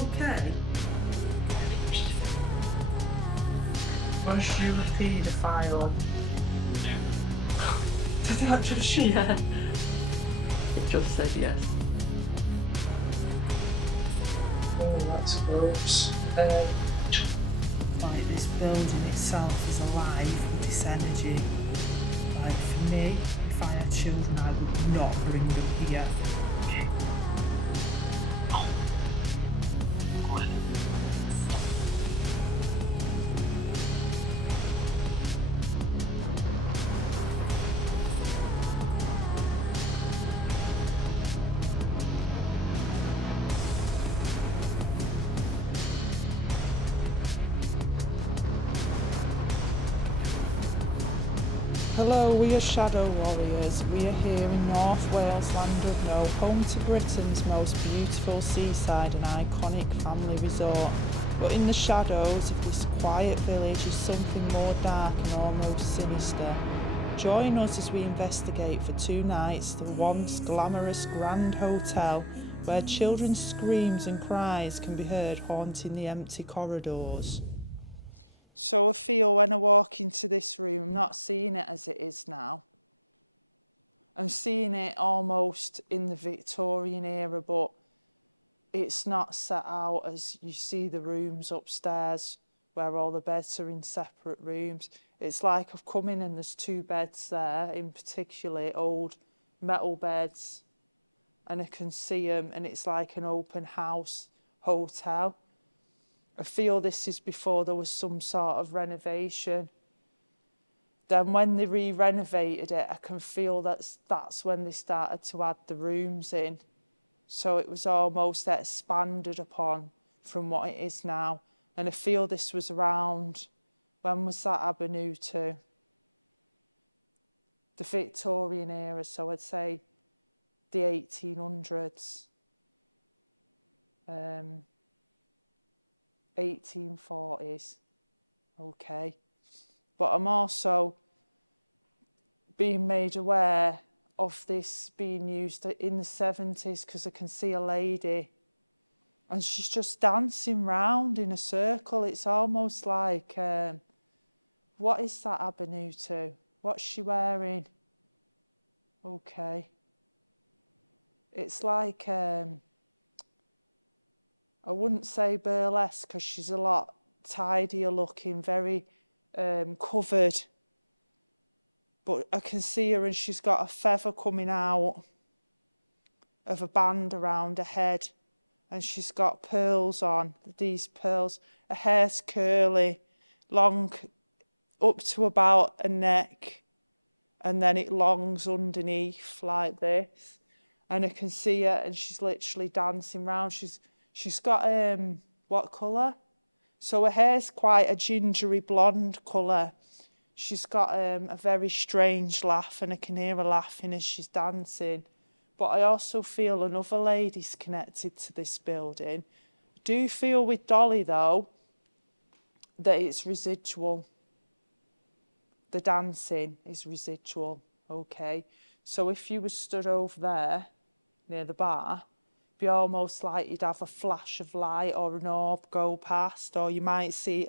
okay? Was she a paedophile? Did that just... Yeah. It just said yes. Oh, that's gross. Like, this building itself is alive with this energy. Like, for me, if I had children, I would not bring them here. Hello, we are Shadow Warriors. We are here in North Wales, Llandudno, home to Britain's most beautiful seaside and iconic family resort. But in the shadows of this quiet village is something more dark and almost sinister. Join us as we investigate for 2 nights the once glamorous Grand Hotel, where children's screams and cries can be heard haunting the empty corridors. So I feel when I walk into this room, I'm not seeing it as it is now. I'm seeing it almost in the Victorian era, but it's not set out as you see the rooms upstairs where all the beds are in separate rooms. It's like I've come in and there's 2 beds there, in particular old metal beds, and I can see them, and it's like an open house hotel. I feel this is before there was some sort of renovation. Then when they re-renovated it, I can feel that's when they started to add the rooms in. So it was almost expanded upon from what it is now. And I feel this was around, when was that avenue to? The Victorian era, so I'd say the 1800s. 1840s, okay. But I'm also being made aware of this being used in the 70s because I can see a lady and she's just dancing round in a circle. It's almost like, what is that avenue to? What's she wearing? Okay. It's like, I wouldn't say burlesque because she's a lot tidier looking, very covered. But I can see her and she's got a feather coming out of a band around her head. And she's got pearls on, these pearls. Her hair's curly, long up to about her neck. And then it longs underneath like this. And I can see her and she's literally dancing around. She's got, what colour? So her hair's quite a gingery blonde colour. She's got a very strange laugh and I can hear her laughing as she's dancing. But I also feel another lady's connected to this building. I do feel with Dolly, though, that it's residual. The dancing is residual, okay? So if you were stood over there near the bar, be almost like you'd have a flash of light or an orb go past, or you might see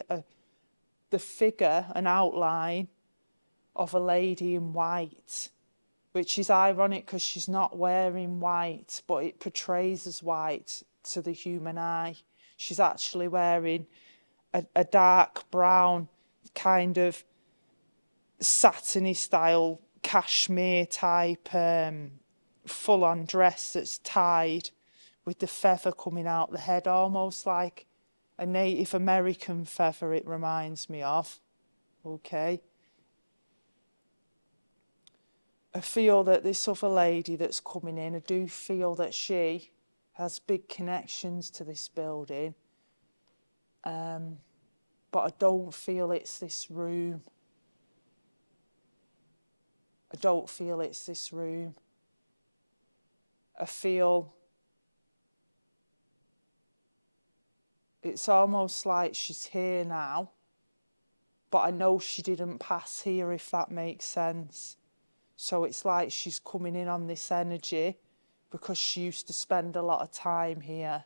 the figure, an outline of a lady in white, which is ironic because she's not wearing white, but it portrays as white to the human eye. She's actually wearing a dark brown kind of satiny style cashmere type full-on dress that's tied with the feather coming out the head, almost like a Native American feather it reminds me of, okay? I feel that this other lady that's coming in, I do feel that she has big connections to this building, but I don't feel it's this room. I don't feel it's this room. I feel it's almost like she's here now, but I know she didn't pass here, if that makes sense. So it's like she's coming in on this energy because she used to spend a lot of time here.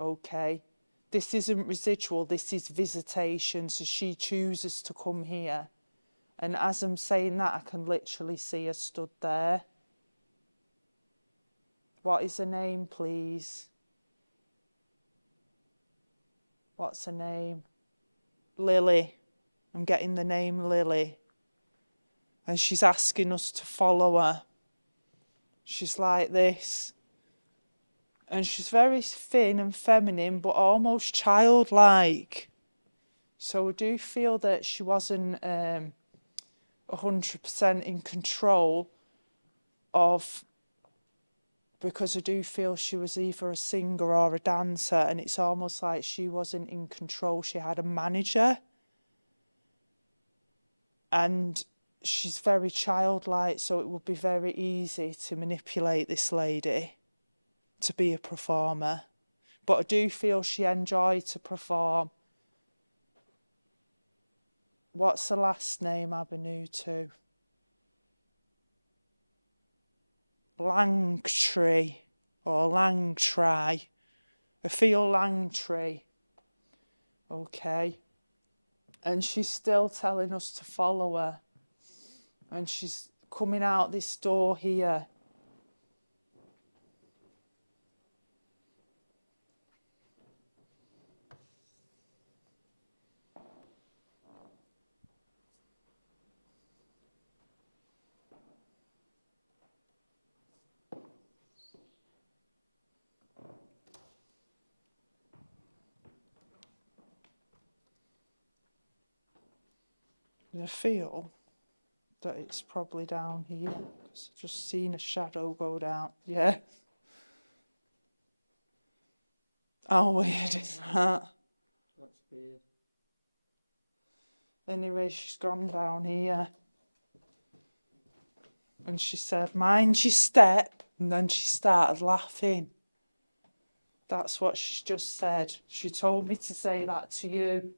Okay. This isn't residual, this is visitation. So she chooses to come here. And as I'm saying that, I can literally see her stood there. What is her name, please? What's her name? Lily. I'm getting the name Lily. And she's asking us to follow her. She's like this. And she's very thin and feminine, but almost childlike. So I do feel that she wasn't 100% in control of, because I do feel she was either a singer or a dancer, and it's almost like she wasn't in control. She had a manager, and she's very childlike, so it would be very easy to manipulate this lady to be a performer. But I do feel she enjoyed to perform. What's the last name, Avenue 2? Langtree or Langtry. I feel Langtree. Okay. And she's still telling us to follow her. And she's coming out this door here. And I feel that it's probably down here, because I've just seen a shadow go down. Yeah. How weird is that? That's weird. Anyway, she's gone down here. And she said, mind your step. And then she started laughing. That's what she just said. She told me to say that to you.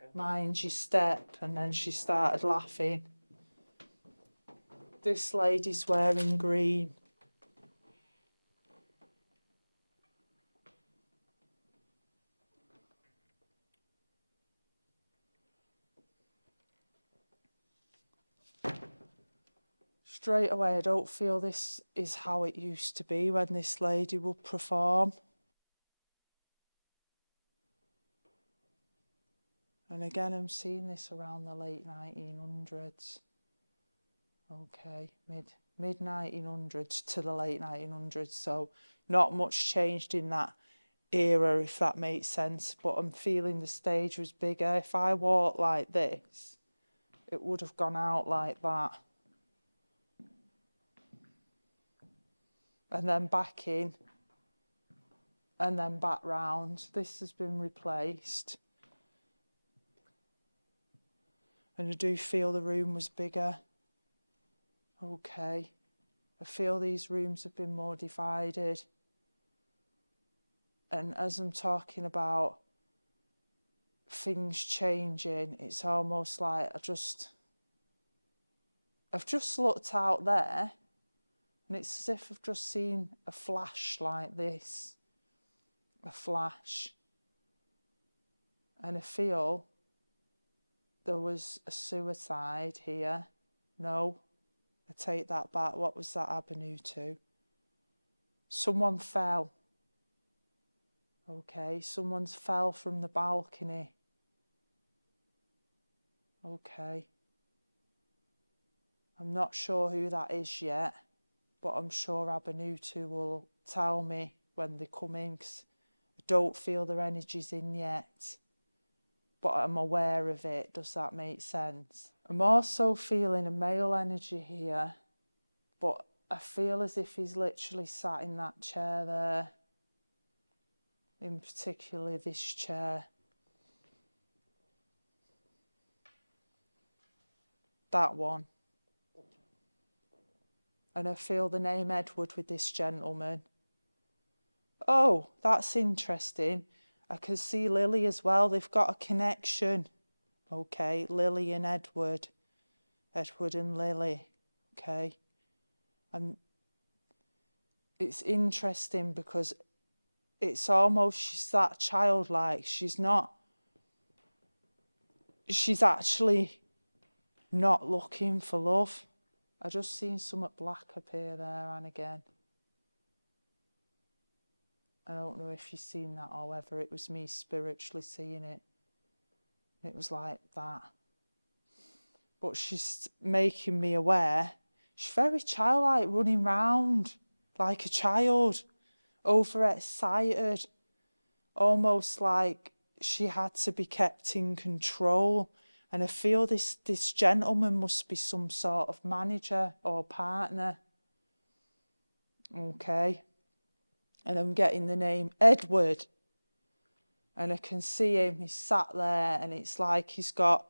Okay. Mind your step. And then she started laughing. This lady's wearing green. Straight away, I don't feel this is how it used to be when this lady would perform. And again, I'm seeing this around the late 1900s. Okay, mid 1900s to the late 1900s. So not much changed in that era, if that makes sense. But I'm feeling the stage was bigger. If I walked like this, it would have gone out like that. And then back in. And then back round. This has been replaced. And I do feel the room was bigger. Okay. I feel these rooms have been more divided. And as I'm talking about things changing, it's almost like I've just looked out there, and it's as if I've just seen a flash like this. A flash. And I feel there was a suicide here. No, I take that back. What was that avenue to? Someone fell. Okay, someone's fell from the balcony. Okay. I'm not sure who that is yet, but I'm sure Abenutu will tell me when they come in, 'cause I don't feel their energy's in yet, but I'm aware of it. Does that make sense? I'm also feeling a male energy here, but I feel as if he's literally sat in that chair there, in particular this chair. That one. And I feel the name Edward with this gentleman. Oh, that's interesting. I can see Lily as well. They've got a connection. Okay, Lily and Edward. Edward and Lily. Okay. And it's interesting because it's almost she's that childlike. She's actually not looking for love. I just seen something black appear there and again. I don't know if you've seen that or whether it was me spiritually seeing it. It was like that. But she's making me aware. She's very childlike, running round like a child, overexcited, almost like she had to be kept in control. And I feel this gentleman must be some sort of manager or partner. Okay. And I'm getting the name Edward. And I can see him, he's sat there, and it's like he's got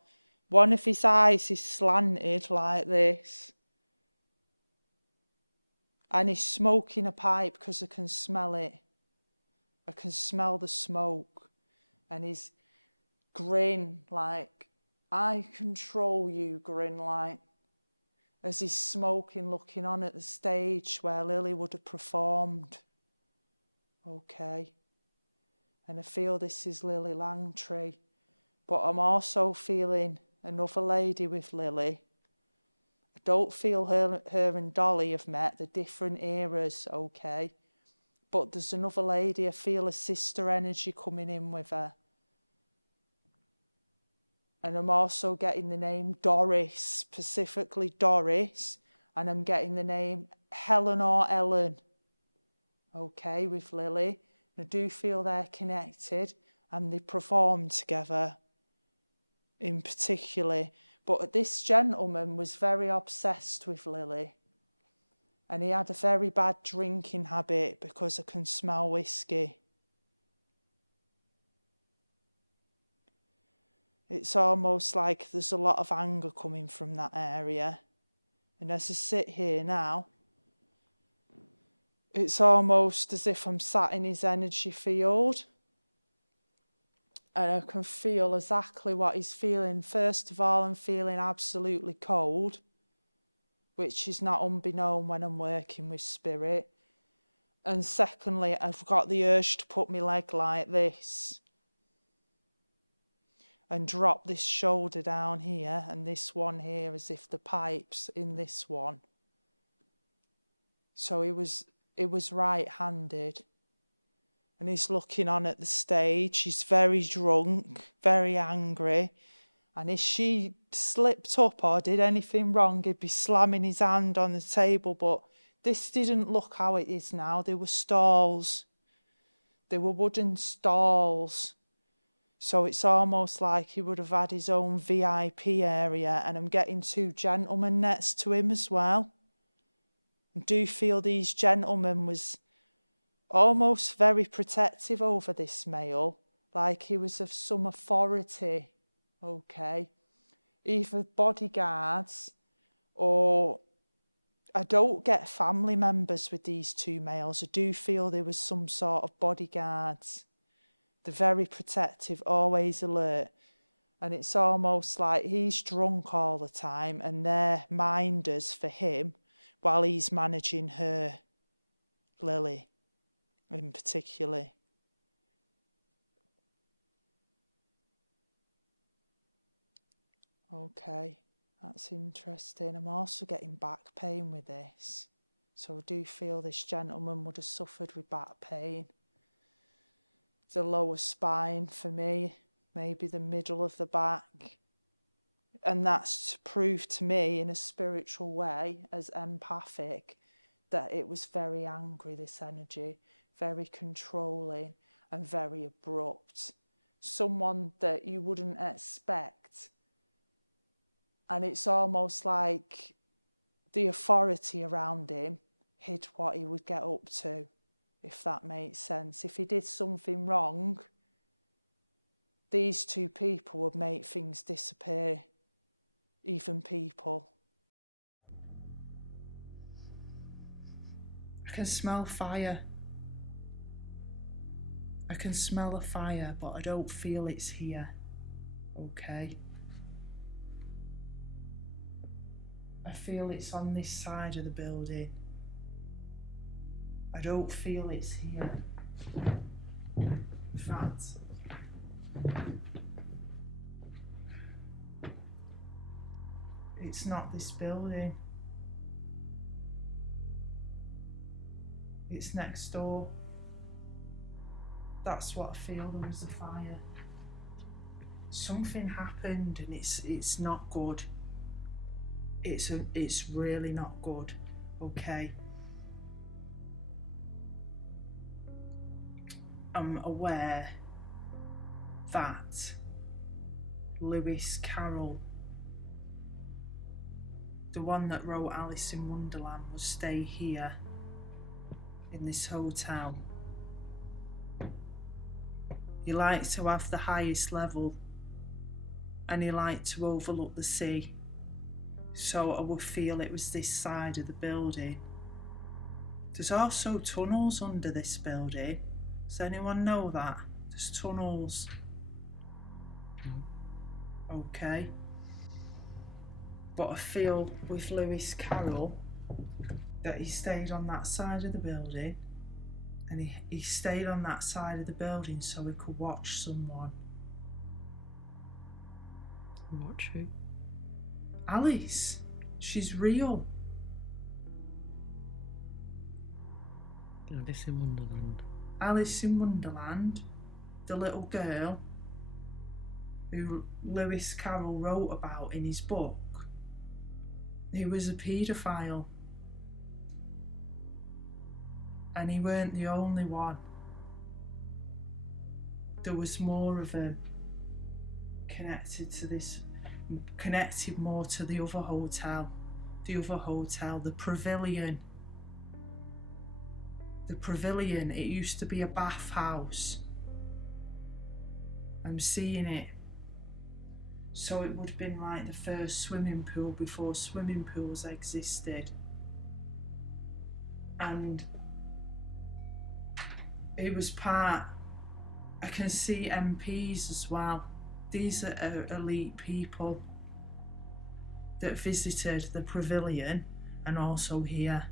one of his eyes is slanted like this. And he's smoking a pipe because I can smell it. I can smell the smoke. And his grin, like, I control you, grin, like, as he's smoking, looking on at the stage where Lily would have performed. Okay. And I feel this is Lily Langtry. But I'm also feeling another lady with Lily. I don't feel her and Dolly have met, the different eras, okay? But there's another lady, I feel a sister energy coming in with her. And I'm also getting the name Doris, specifically Doris. And I'm getting the name Helen or Ellen, okay, with Lily. And I do feel they're connected and they perform together in particular. But this gentleman was very obsessed with Lily. And he had a very bad drinking habit because I can smell whiskey. It's almost like there's a lot of anger coming from that area. And as I sit here now, it's almost as if I'm sat in his energy field. And I can feel exactly what he's feeling. First of all, I'm feeling absolutely cold, which is not unbeknown when I'm working with spirit. And secondly, I've got the urge to put my leg like this and drop this shoulder down here and this one here as if the pipe's in this one. So it was right-handed. And he's looking on at the stage. He's very drunk, very angry. And if she slipped up or did anything wrong, he'd be slamming his hand on the table. But this didn't look how it is now. There were stalls. There were wooden stalls. So it's almost like he would have had his own VIP area. And I'm getting two gentlemen next to him as well. I do feel these gentlemen was almost very protective over this male, like he was of some authority, okay? Either bodyguards or I don't get family members with these two males. I do feel there was some sort of bodyguards. They're very protective, always alert. And it's almost like he's drunk all the time and they're minders for him while he's managing her, Lily, in particular. Okay, that's interesting. I'm also getting back pain with this. So I do feel this gentleman would have suffered with back pain. The lower spine for me, maybe the middle of the back. And that's to prove to me in a spiritual way, as empathic, that it was very angry, this energy, very controlling and very abrupt. Someone that you wouldn't expect. And it's almost like the authority around him hid what he would get up to, if that makes sense. If he did something wrong, these two people would make things disappear, even people. I can smell fire. I can smell a fire, but I don't feel it's here. Okay. I feel it's on this side of the building. I don't feel it's here. In fact, it's not this building. It's next door. That's what I feel. There was a fire. Something happened, and it's not good. It's really not good. Okay. I'm aware that Lewis Carroll, the one that wrote Alice in Wonderland, will stay here in this hotel. He liked to have the highest level, and he liked to overlook the sea. So I would feel it was this side of the building. There's also tunnels under this building. Does anyone know that? There's tunnels. No. Okay. But I feel with Lewis Carroll that he stayed on that side of the building, and he stayed on that side of the building so he could watch someone. Watch who? Alice. She's real. Alice in Wonderland. Alice in Wonderland, the little girl who Lewis Carroll wrote about in his book, he was a paedophile. And he weren't the only one. There was more of them connected to this, connected more to the other hotel. The Pavilion. The Pavilion, it used to be a bathhouse. I'm seeing it. So it would have been like the first swimming pool before swimming pools existed. And it was part, I can see MPs as well. These are elite people that visited the Pavilion and also here.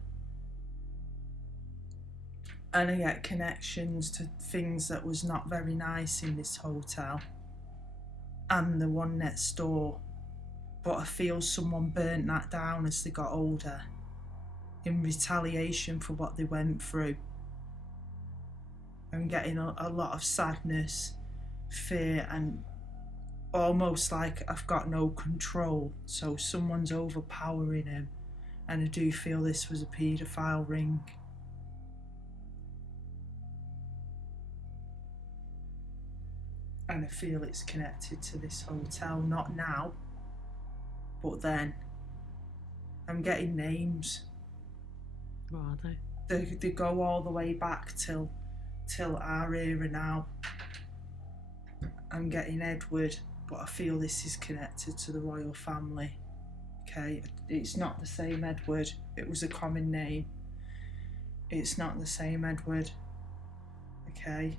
And I get connections to things that was not very nice in this hotel and the one next door. But I feel someone burnt that down as they got older in retaliation for what they went through. I'm getting a lot of sadness, fear, and almost like I've got no control. So someone's overpowering him. And I do feel this was a paedophile ring. And I feel it's connected to this hotel, not now, but then. I'm getting names. What are they? They go all the way back till our era now. I'm getting Edward, but I feel this is connected to the royal family. Okay, it's not the same Edward. It was a common name. It's not the same Edward. Okay.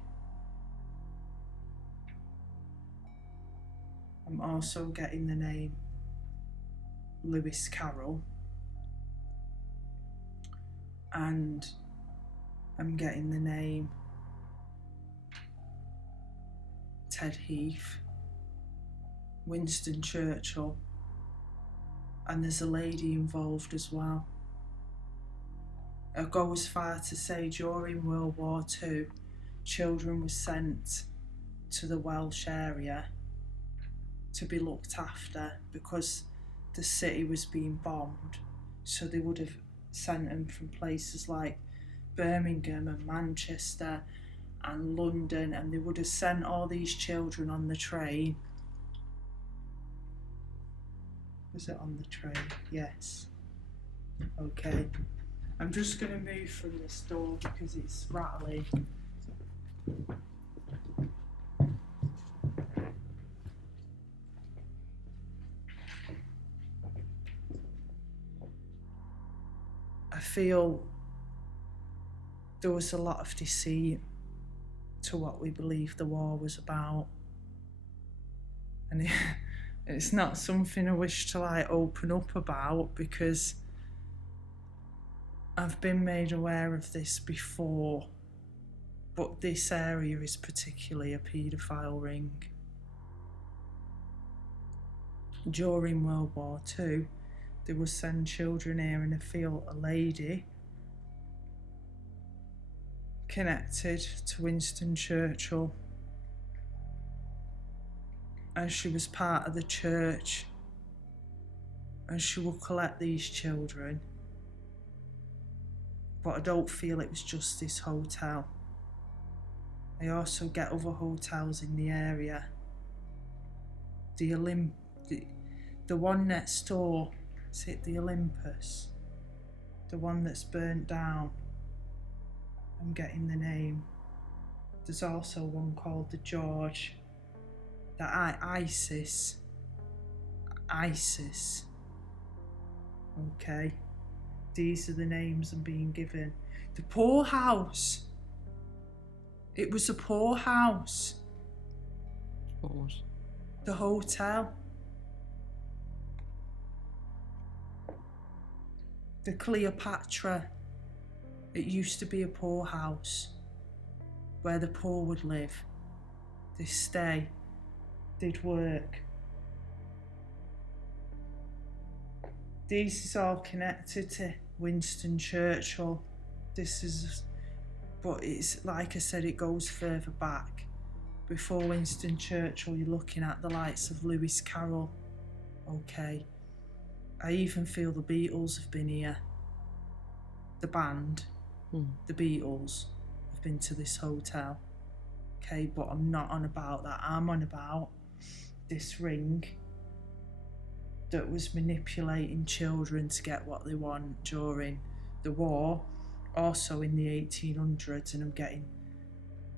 I'm also getting the name Lewis Carroll, and I'm getting the name Ted Heath, Winston Churchill, and there's a lady involved as well. I go as far to say during World War II, children were sent to the Welsh area to be looked after because the city was being bombed. So they would have sent them from places like Birmingham and Manchester and London, and they would have sent all these children on the train. Was it on the train? Yes. Okay. I'm just going to move from this door because it's rattling. I feel there was a lot of deceit to what we believed the war was about. And it's not something I wish to open up about because I've been made aware of this before, But this area is particularly a paedophile ring. During World War II, they would send children here and they feel a lady connected to Winston Churchill, and she was part of the church, and she would collect these children. But I don't feel it was just this hotel. I also get other hotels in the area. The one next door, is it the Olympus? The one that's burnt down. I'm getting the name. There's also one called the George. The Isis. Okay. These are the names I'm being given. The poorhouse. It was a poorhouse. What was? The hotel. The Cleopatra. It used to be a poorhouse where the poor would live. They'd stay. They'd work. This is all connected to Winston Churchill. But it's like I said, it goes further back. Before Winston Churchill, you're looking at the likes of Lewis Carroll. Okay. I even feel the Beatles have been here. The band, the Beatles, have been to this hotel. Okay, but I'm not on about that. I'm on about this ring that was manipulating children to get what they want during the war, also in the 1800s, and I'm getting,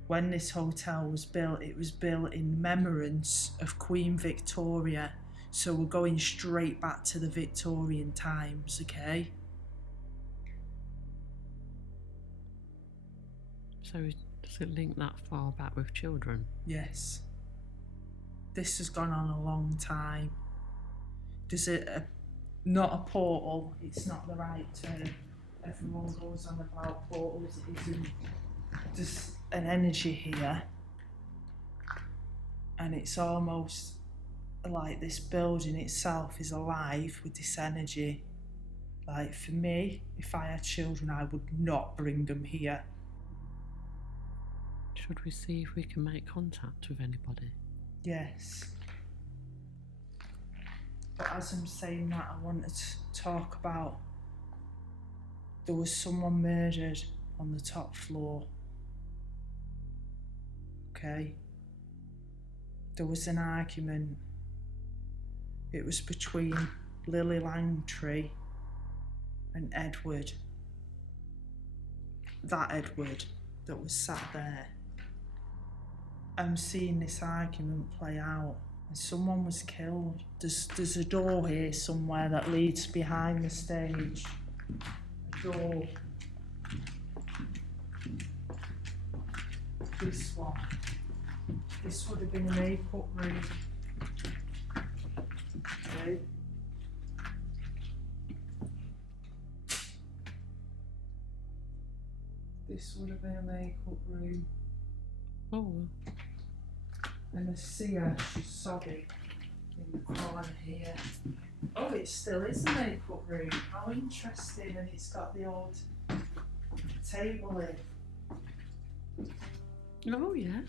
when this hotel was built, it was built in remembrance of Queen Victoria, so we're going straight back to the Victorian times, okay? So does it link that far back with children? Yes. This has gone on a long time. There's not a portal, it's not the right term. Everyone goes on about portals, it isn't. There's an energy here, and it's almost like this building itself is alive with this energy. Like for me, if I had children, I would not bring them here. Should we see if we can make contact with anybody? Yes. But as I'm saying that, I wanted to talk about, there was someone murdered on the top floor. Okay? There was an argument. It was between Lily Langtry and Edward. That Edward that was sat there. I'm seeing this argument play out, and someone was killed. There's a door here somewhere that leads behind the stage. A door. This one. This would have been a makeup room. Okay. This would have been a makeup room. Oh. And I see her, she's sobbing in the corner here. Oh, it still is a makeup room. How interesting, and it's got the old table in. Oh, yeah.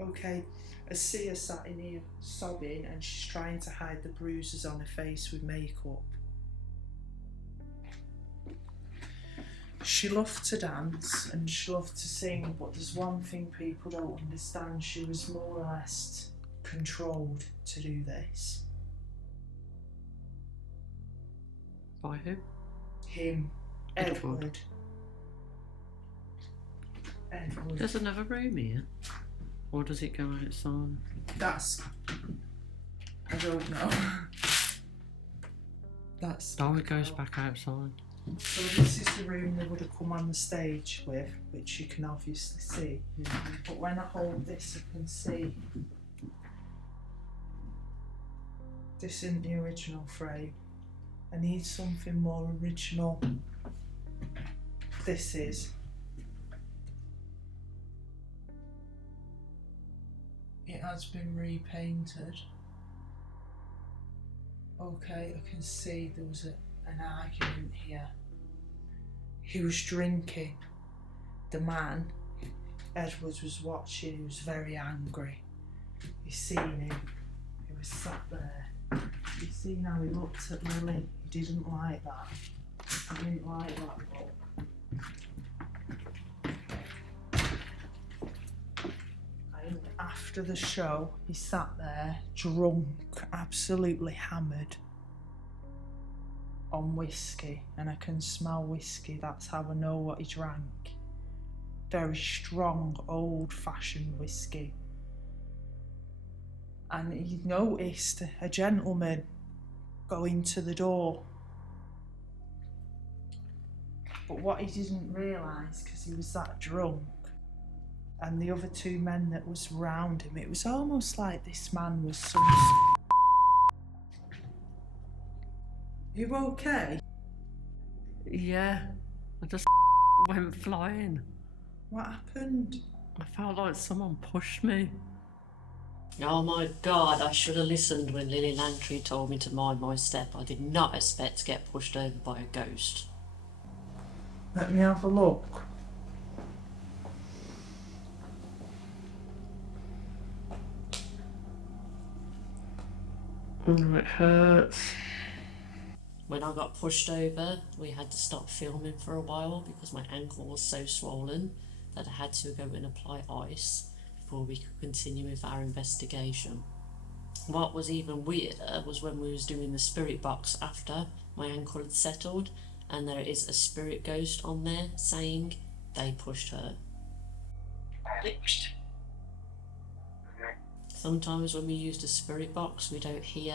Okay, I see her sat in here sobbing, and she's trying to hide the bruises on her face with makeup. She loved to dance and she loved to sing, but there's one thing people don't understand. She was more or less controlled to do this. By who? Him. Edward. There's another room here. Or does it go outside? That's... I don't know. That's... Oh, it goes back outside. So this is the room they would have come on the stage with, which you can obviously see. Mm-hmm. But when I hold this, I can see this isn't the original frame. I need something more original. This is. It has been repainted. Okay, I can see there was an argument here. He was drinking. The man Edward was watching, he was very angry. You seen him, he was sat there. You seen how he looked at Lily? He didn't like that. He didn't like that look. And after the show, he sat there, drunk, absolutely hammered on whiskey, and I can smell whiskey, that's how I know what he drank. Very strong, old-fashioned whiskey. And he noticed a gentleman going to the door. But what he didn't realise, because he was that drunk, and the other two men that was around him, it was almost like this man was some... You okay? Yeah, I just went flying. What happened? I felt like someone pushed me. Oh my God, I should have listened when Lily Langtry told me to mind my step. I did not expect to get pushed over by a ghost. Let me have a look. Oh, it hurts. When I got pushed over, we had to stop filming for a while because my ankle was so swollen that I had to go and apply ice before we could continue with our investigation. What was even weirder was when we was doing the spirit box after my ankle had settled, and there is a spirit ghost on there saying they pushed her. Sometimes when we use the spirit box, we don't hear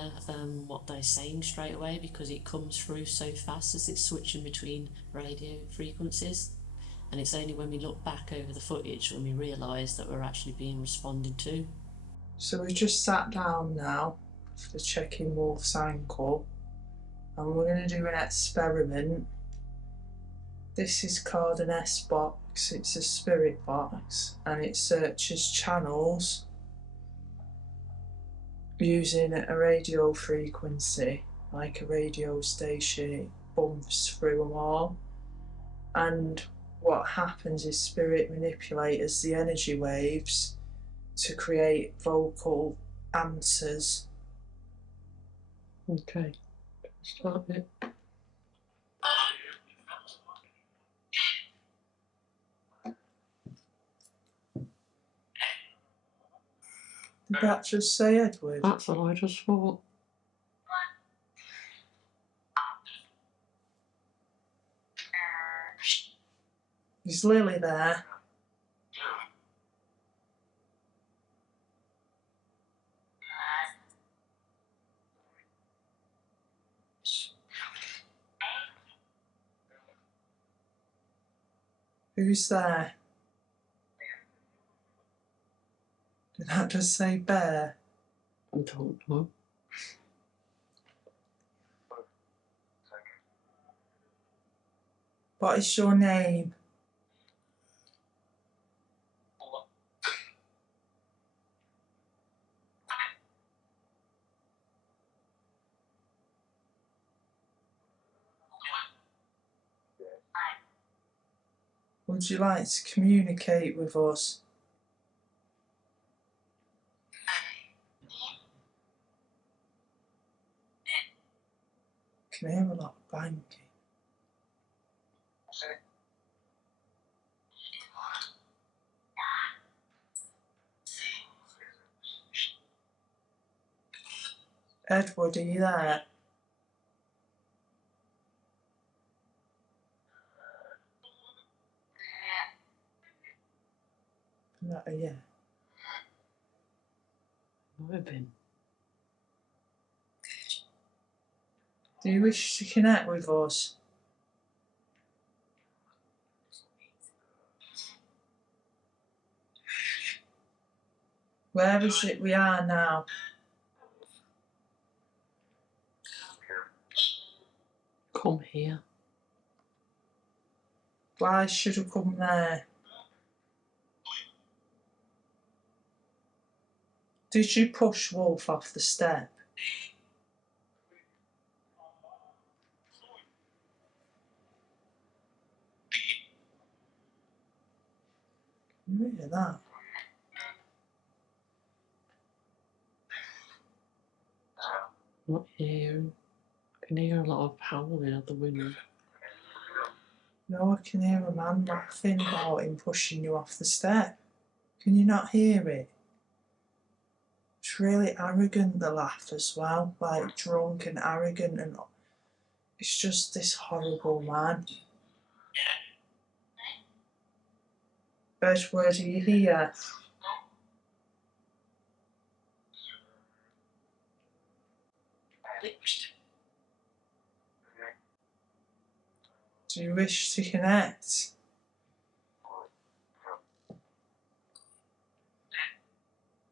what they're saying straight away because it comes through so fast as it's switching between radio frequencies. And it's only when we look back over the footage when we realise that we're actually being responded to. So we just sat down now after checking Wolf's ankle, and we're going to do an experiment. This is called an S-box, it's a spirit box, and it searches channels using a radio frequency, like a radio station. It bumps through them all, and what happens is spirit manipulators the energy waves to create vocal answers. Okay, start it. Did that just say Edward? That's what I just thought. Is Lily there? Who's there? Did that just say bear? I don't know. What is your name? Would you like to communicate with us? Can hear a lot of banging. Edward, are you there? Not a yeah. Might have been. Do you wish to connect with us? Where is it we are now? Come here. Why should I come there? Did you push Wolf off the step? Can you hear that? Not here. I can hear a lot of howling at the window. No, I can hear a man laughing about him pushing you off the step. Can you not hear it? It's really arrogant, the laugh as well, like drunk and arrogant, and it's just this horrible man. Best word do you hear? Do you wish to connect?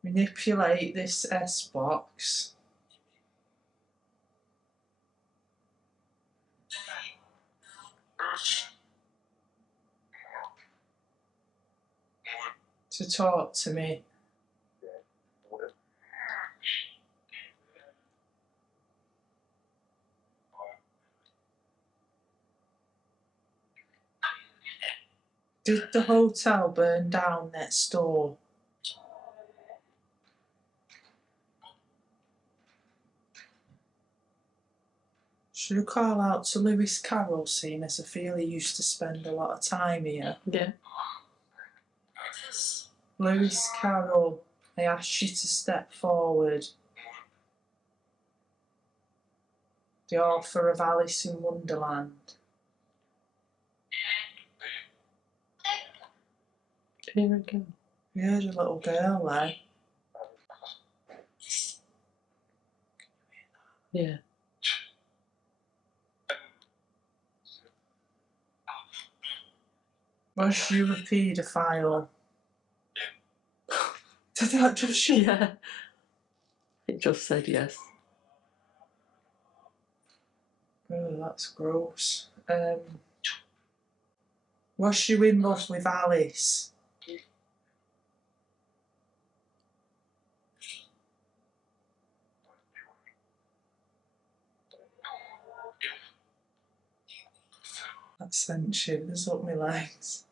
Manipulate this S box. To talk to me. Did the hotel burn down next door? Should we call out to Lewis Carroll, seeing as I feel he used to spend a lot of time here? Yeah. Lewis Carroll, I ask you to step forward. The author of Alice in Wonderland. Here we go. We heard a little girl there. Yeah. Was you a paedophile? Did that just Yeah. It just said yes. Oh, that's gross. Was you in love with Alice? That sent shivers up my legs.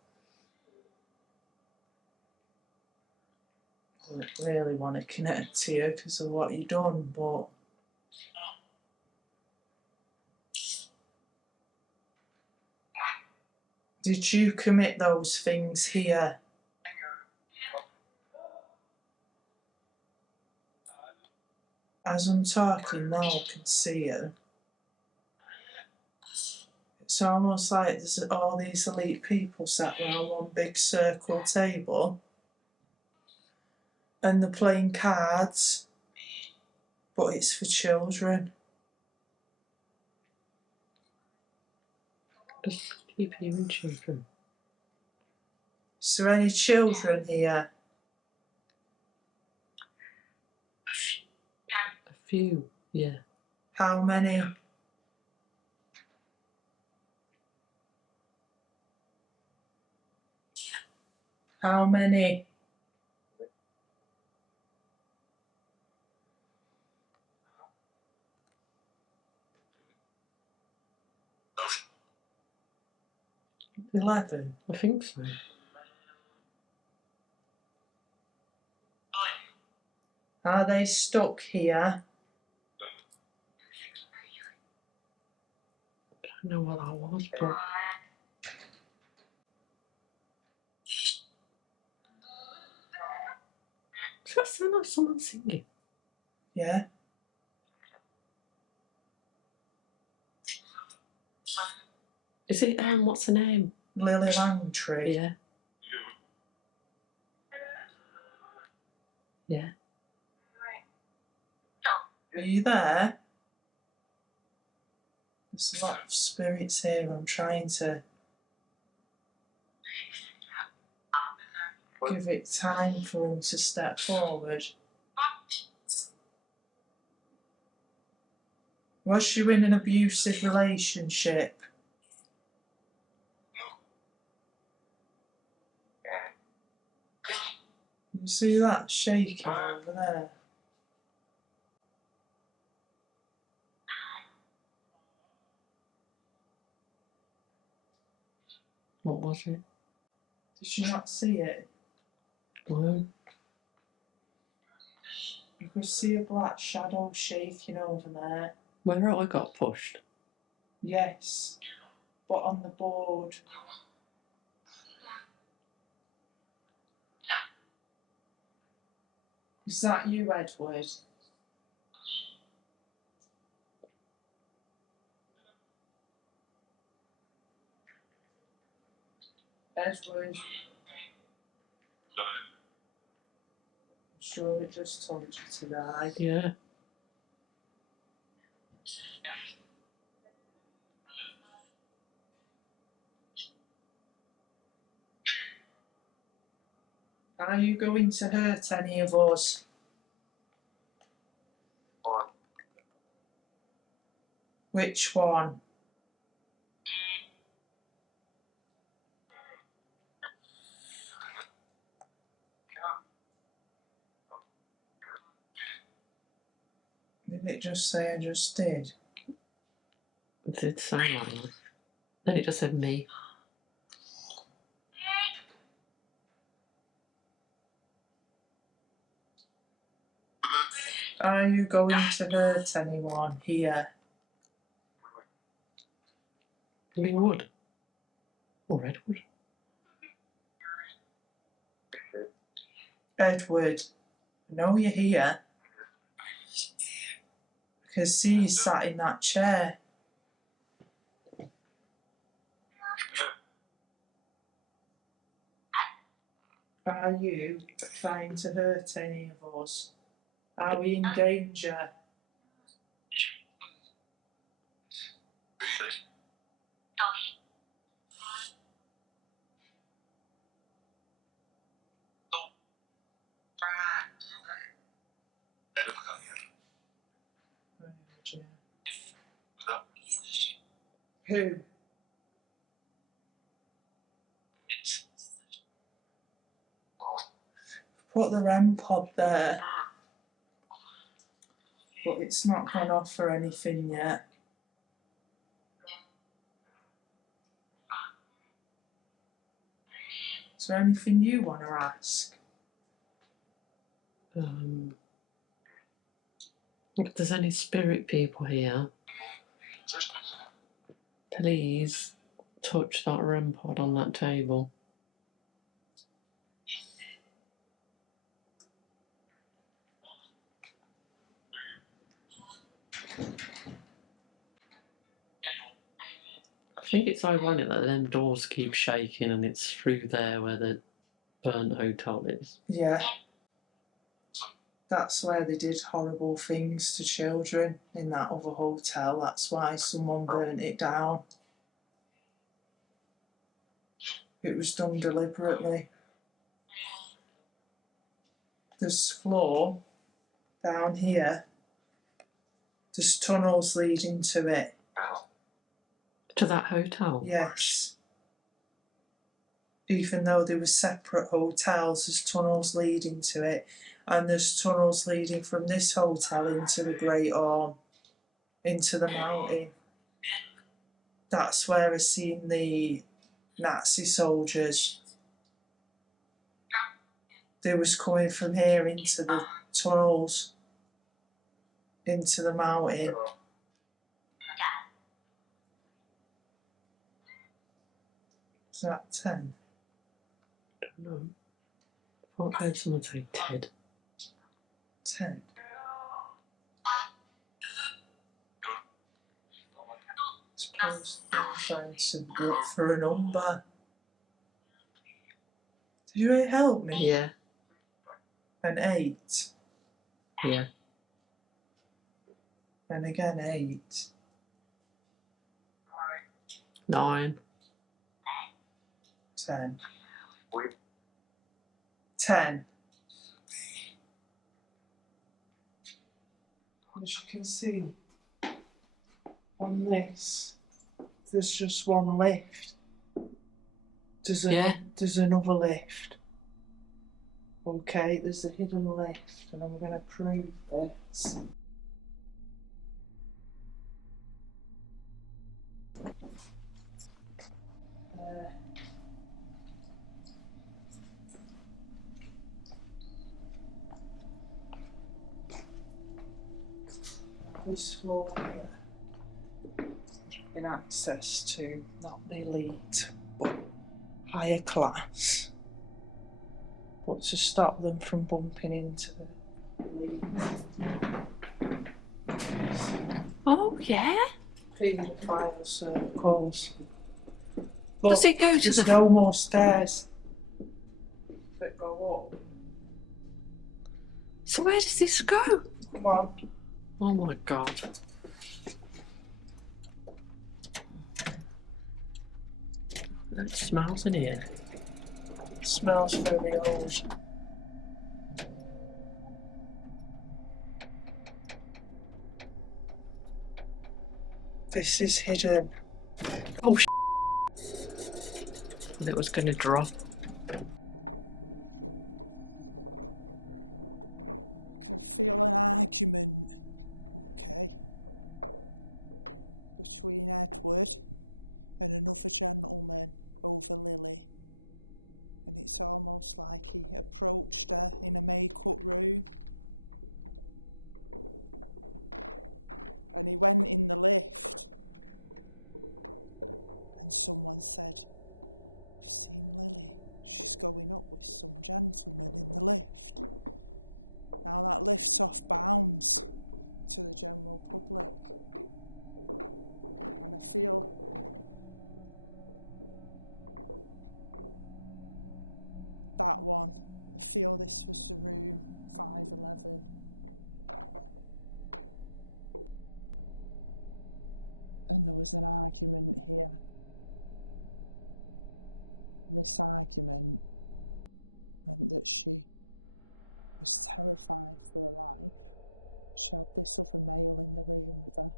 I don't really want to connect to you because of what you've done, but did you commit those things here? As I'm talking now, I can see you. It's almost like there's all these elite people sat around one big circle table and they're playing cards, but it's for children. Just keep hearing children. Is there any children here? A few, yeah. How many? How many? $11. I think so. Are they stuck here? I don't know what that was, but does that sound like someone singing? Yeah. Is it what's her name? Lily Langtry. Yeah. Yeah. Are you there? There's a lot of spirits here. I'm trying to give it time for them to step forward. Was you in an abusive relationship? You see that shaking over there? What was it? Did you not see it? No. You could see a black shadow shaking over there. Where I got pushed? Yes, but on the board. Is that you, Edward? Edward. I'm sure it just told you to die. Yeah. Are you going to hurt any of us? Which one? Did it just say I just did? It did sound like that. Then it just said me. Are you going to hurt anyone here? We would. Or Edward. Edward, I know you're here. I can see you sat in that chair. Are you trying to hurt any of us? Are we in danger? Who? Put the REM pod there, but it's not gone off or anything yet. Is there anything you want to ask? If there's any spirit people here, please touch that REM pod on that table. I think it's ironic that them doors keep shaking and it's through there where the burnt hotel is. Yeah. That's where they did horrible things to children in that other hotel. That's why someone burnt it down. It was done deliberately. This floor down here, there's tunnels leading to it. To that hotel? Yes. Even though they were separate hotels, there's tunnels leading to it. And there's tunnels leading from this hotel into the Great Orme, into the mountain. That's where I seen the Nazi soldiers. They was coming from here into the tunnels, into the mountain. Is that 10? I don't know. I thought I heard someone say Ted. 10. Suppose they're trying to look for a number. Did you help me? Yeah. An 8. Yeah. And again 8. 9. 10. 10. As you can see, on this, there's just one lift. There's another lift. Okay, there's a hidden lift, and I'm going to prove this. this floor here in access to not the elite but higher class, but to stop them from bumping into the elite. Oh, yeah? Paedophile circles. Look, Does it go to there's the... no more stairs that go up. So where does this go? Come on. Oh my god. It smells in here. It smells very old. This is hidden. Oh sh**. It was going to drop. I can feel an argument, okay, between Edward and another gentleman over Lily. And it's almost like he approached her in a make-up room. And he went in the lift. And someone said, "I've seen Lily. She's going up with some gentleman in the lift." Now that lift's off bounds to the general public. And I feel that one. I feel this was the room 511. And there was an argument here. And this argument meant that she was terrified for her life. She had this other male in the room with her.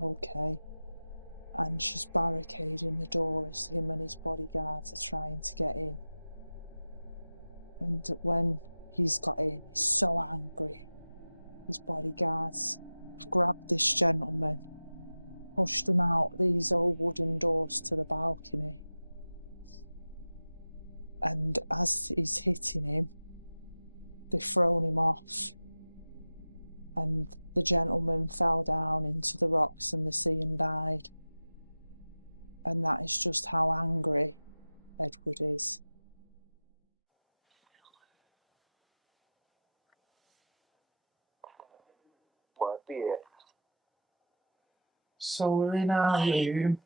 Okay. And she's barricading the door as him and his bodyguards are trying to get in. And when he's got in, he's so angry. His bodyguards have grabbed this gentleman, pushed him out these old wooden doors to the balcony. And as he's hitting him, they've thrown him off. And the gentleman fell down into the rocks and the sea and died. And that is just how angry Edward is. So we're in our room.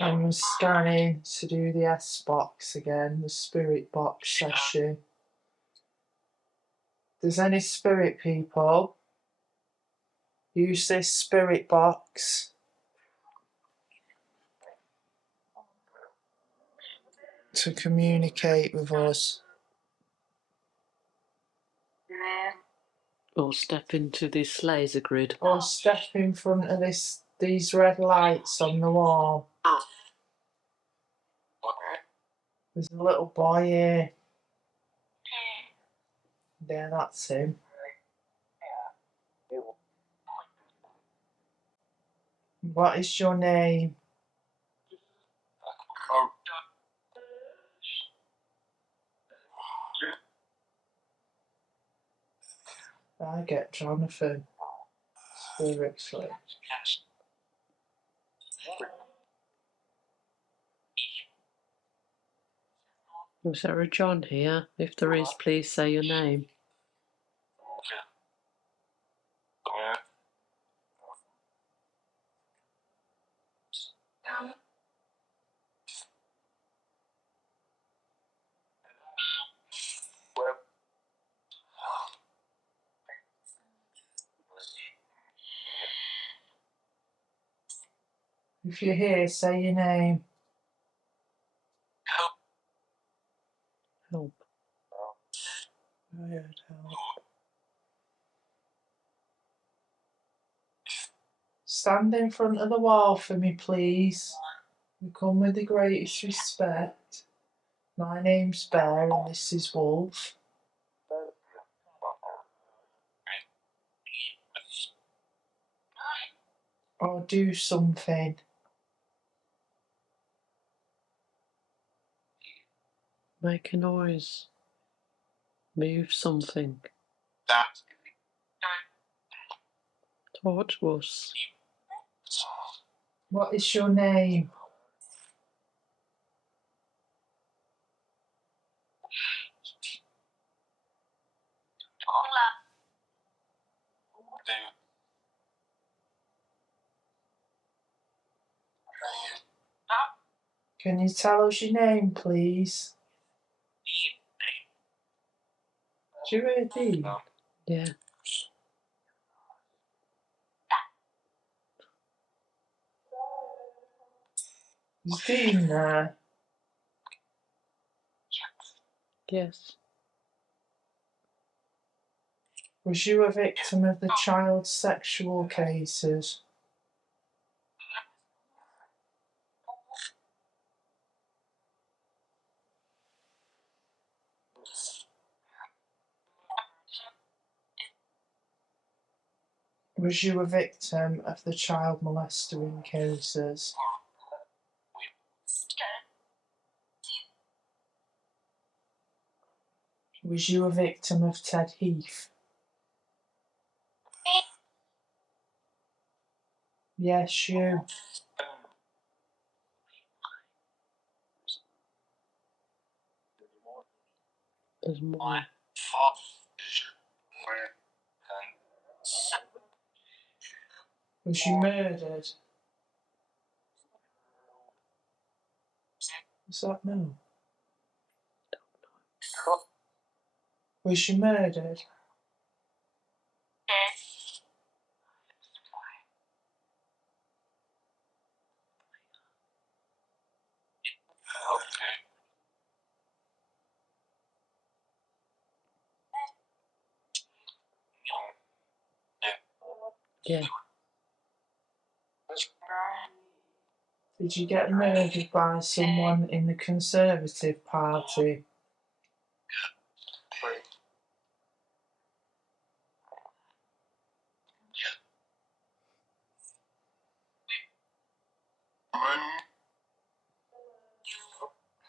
And we're scanning to do the S-box again, the spirit box session. Does any spirit people use this spirit box to communicate with us? Or step into this laser grid. Or step in front of these red lights on the wall? There's a little boy here. Yeah, that's him. What is your name? I get Jonathan. Spiritually. Is there a John here? If there is, please say your name. If you're here, say your name. Help. Weird. Stand in front of the wall for me, please. You come with the greatest respect. My name's Bear and this is Wolf. Or do something. Make a noise. Move something. Talk to us. What is your name? Can you tell us your name, please? Do you hear Dean? Yeah. Is Dean there? Yes. Was you a victim of the child sexual cases? Was you a victim of the child molesting cases? Was you a victim of Ted Heath? Yes, you. There's more. Was you murdered? What's that no? Was you murdered? Yeah. Did you get murdered by someone in the Conservative Party?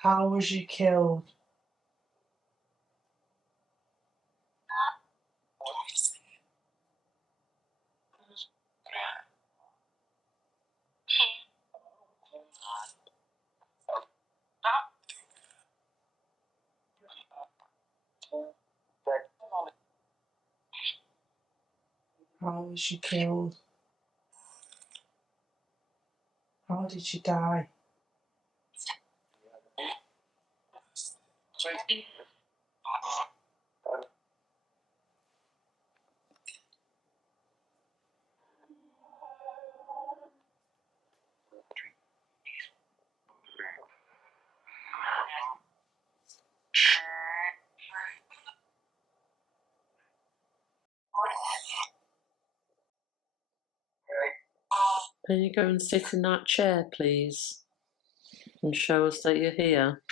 How was you killed? How was you killed? How did you die? Can you go and sit in that chair, please? And show us that you're here.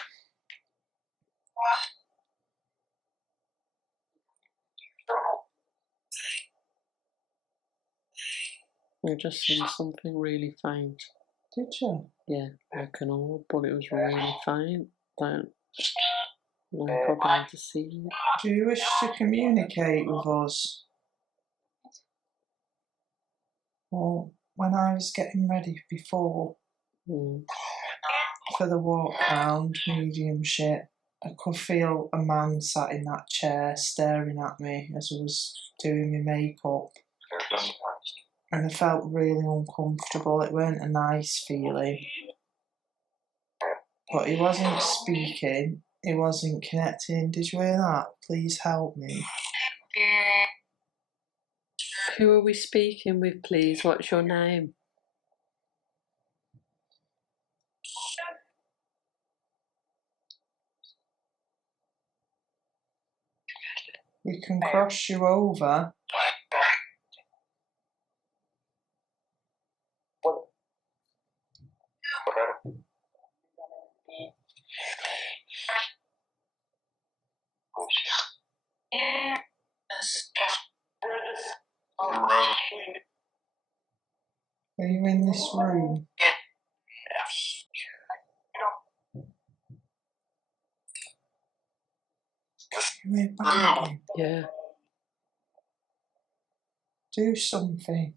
You just seen something really faint. Did you? Yeah, like an orb, but it was really faint. Don't know if I'll be able to see it. Do you wish to communicate with us? Well, when I was getting ready before for the walk round mediumship, I could feel a man sat in that chair staring at me as I was doing my makeup. And I felt really uncomfortable. It weren't a nice feeling. But he wasn't speaking, he wasn't connecting. Did you hear that? Please help me. Who are we speaking with, please? What's your name? We can cross you over. Are you in this room? Are you in back in? Yeah. Do something.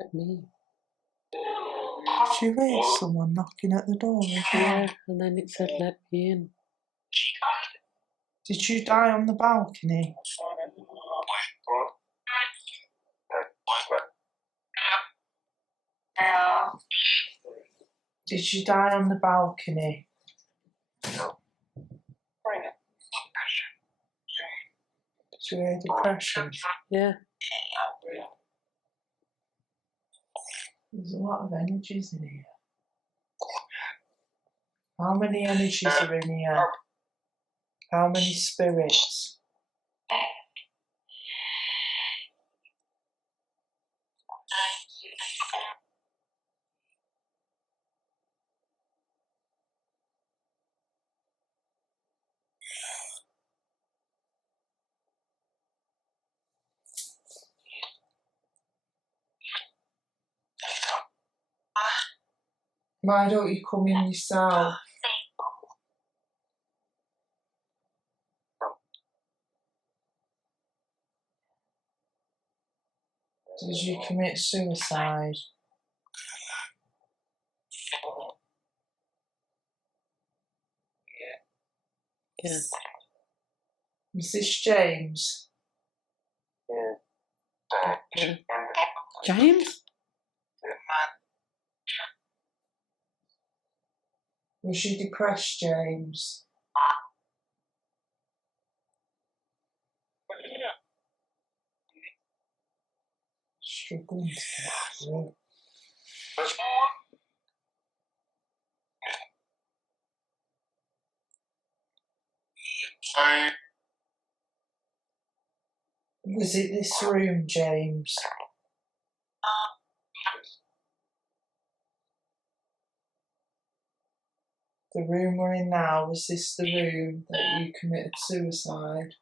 Let me. She heard someone knocking at the door. Yeah, and then it said let me in. Did you die on the balcony? Did you die on the balcony? Did you hear depression? Yeah. There's a lot of energies in here. How many energies are in here? How many spirits? Why don't you come in yourself? Did you commit suicide? Yeah. Was this James? Yeah. James? Was you depressed, James? Struggling to get through. Was it this room, James? The room we're in now, was this the room that you committed suicide?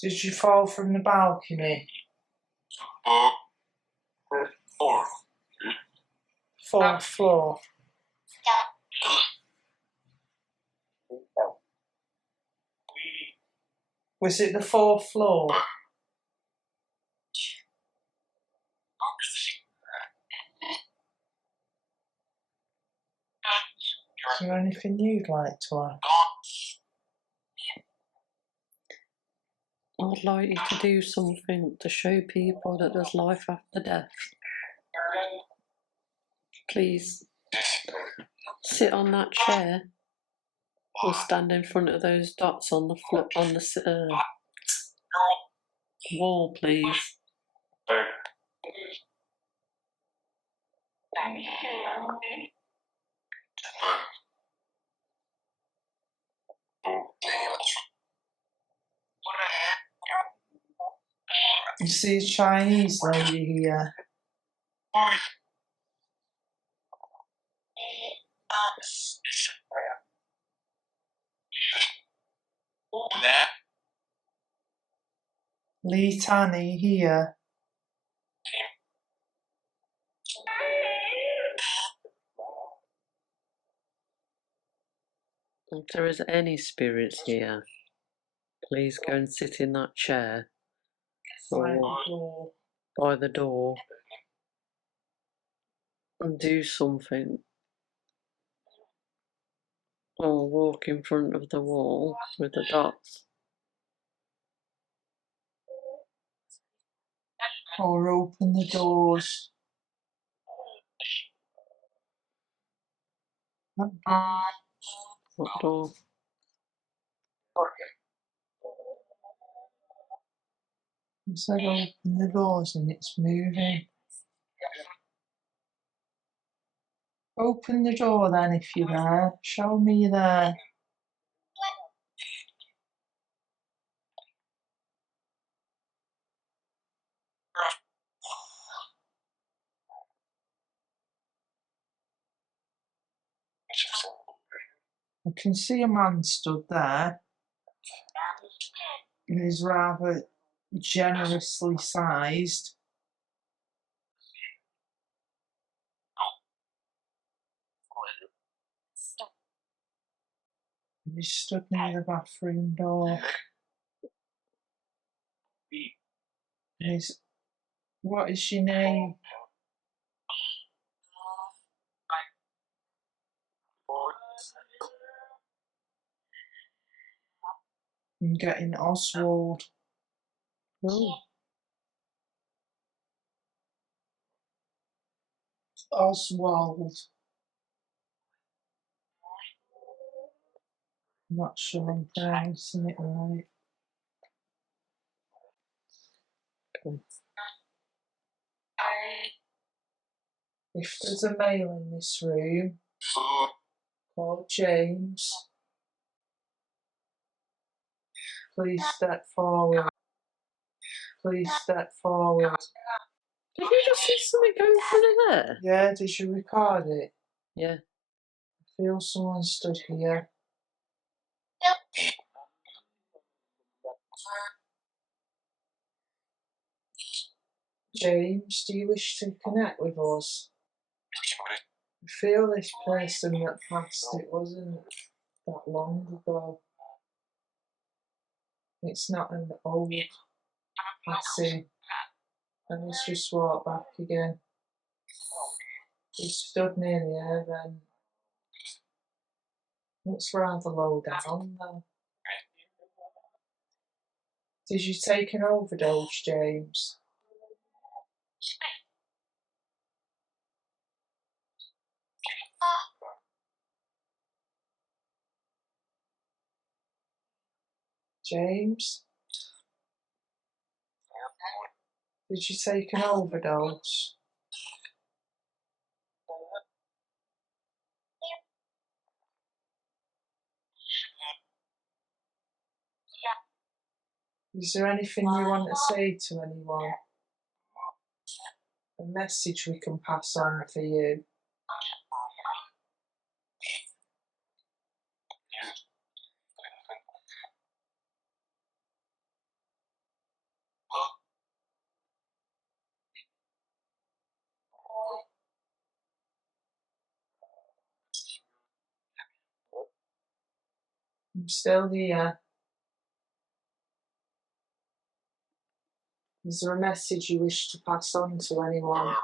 Did you fall from the balcony? Fourth floor. Was it the fourth floor? Is there anything you'd like to ask? I'd like you to do something to show people that there's life after death. Please sit on that chair or stand in front of those dots on the wall, please. You see a Chinese lady here. Lee Tanny here. If there is any spirits here, please go and sit in that chair or by the door and do something. Or walk in front of the wall with the dots. Or open the doors. What door? You said open the doors and it's moving. Open the door then if you're there. Show me you're there. I can see a man stood there. He's rather generously sized. He stood near the bathroom door. What is your name? I'm getting Oswald. Oh, Oswald. I'm not sure I'm pronouncing it right. okay. If there's a male in this room called James, please step forward. Please step forward. Did you just see something go in front of there? Yeah, did you record it? Yeah. I feel someone stood here. James, do you wish to connect with us? I feel this person that passed, it wasn't that long ago. It's not an old passing. And let's just walk back again. He stood near the air then. Looks rather low down though. Did you take an overdose, James? James? Did you take an overdose? Is there anything you want to say to anyone? A message we can pass on for you? I'm still here. Is there a message you wish to pass on to anyone?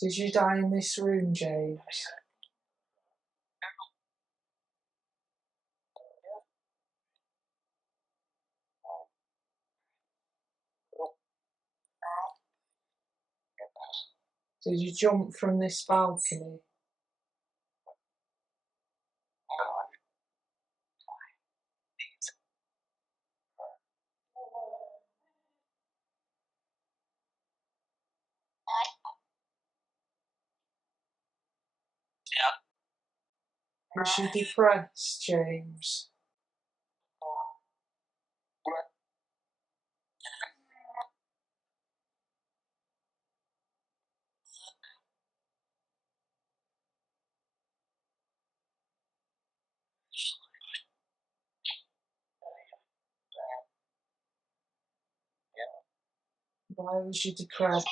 Did you die in this room, James? Did you jump from this balcony? Was you depressed, James? Why was you depressed?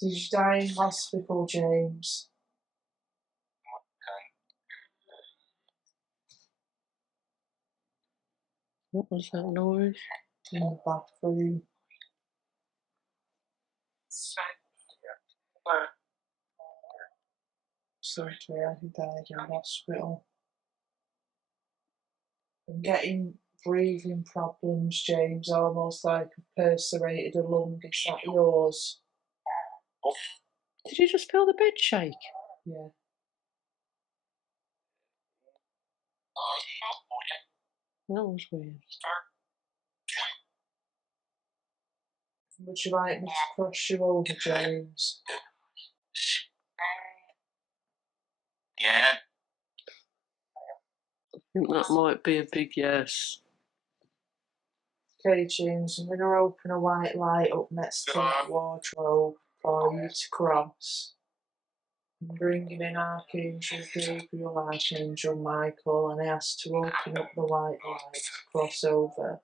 Did you die in hospital, James? What was that noise? In the bathroom. Sorry, he died in hospital. I'm getting breathing problems, James, almost like I've perforated a lung. Is that yours? Did you just feel the bed shake? Yeah. That was weird. Would you like me to cross you over, James? I think that might be a big yes. Okay, James, I'm going to open a white light up next to that wardrobe for you to cross. I'm bringing in Archangel Gabriel, Archangel Michael, and I asked to open up the white light to cross over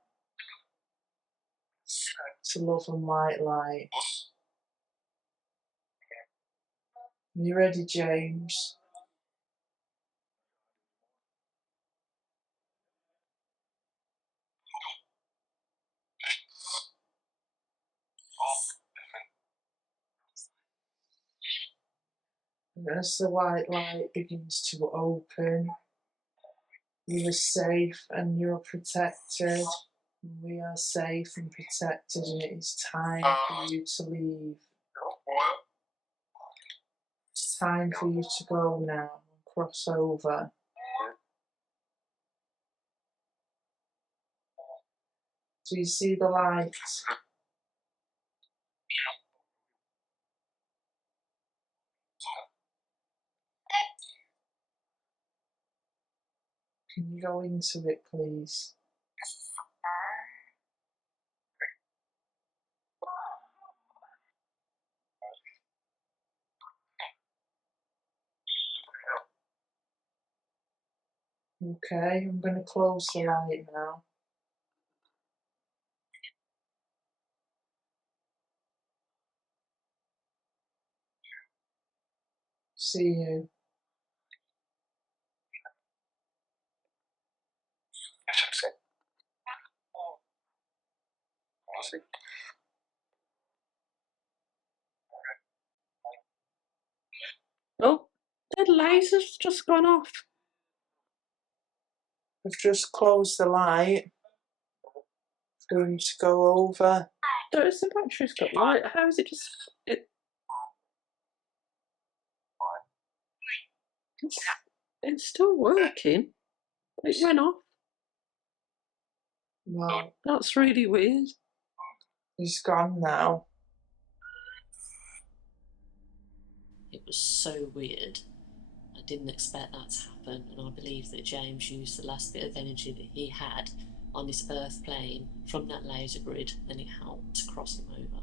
to love and white light. You ready, James? And as the white light begins to open, you are safe and you're protected. We are safe and protected, and it is time for you to leave. It's time for you to go now and cross over. Do you see the light? Can you go into it, please? Okay, I'm going to close the light now. See you. Oh, the laser's just gone off. We've just closed the light for you to go over. Notice the battery's got light. How is it just... It's still working. It went off. Well, That's really weird. he's gone now. It was so weird. I didn't expect that to happen, and I believe that James used the last bit of energy that he had on this earth plane from that laser grid, and it helped to cross him over.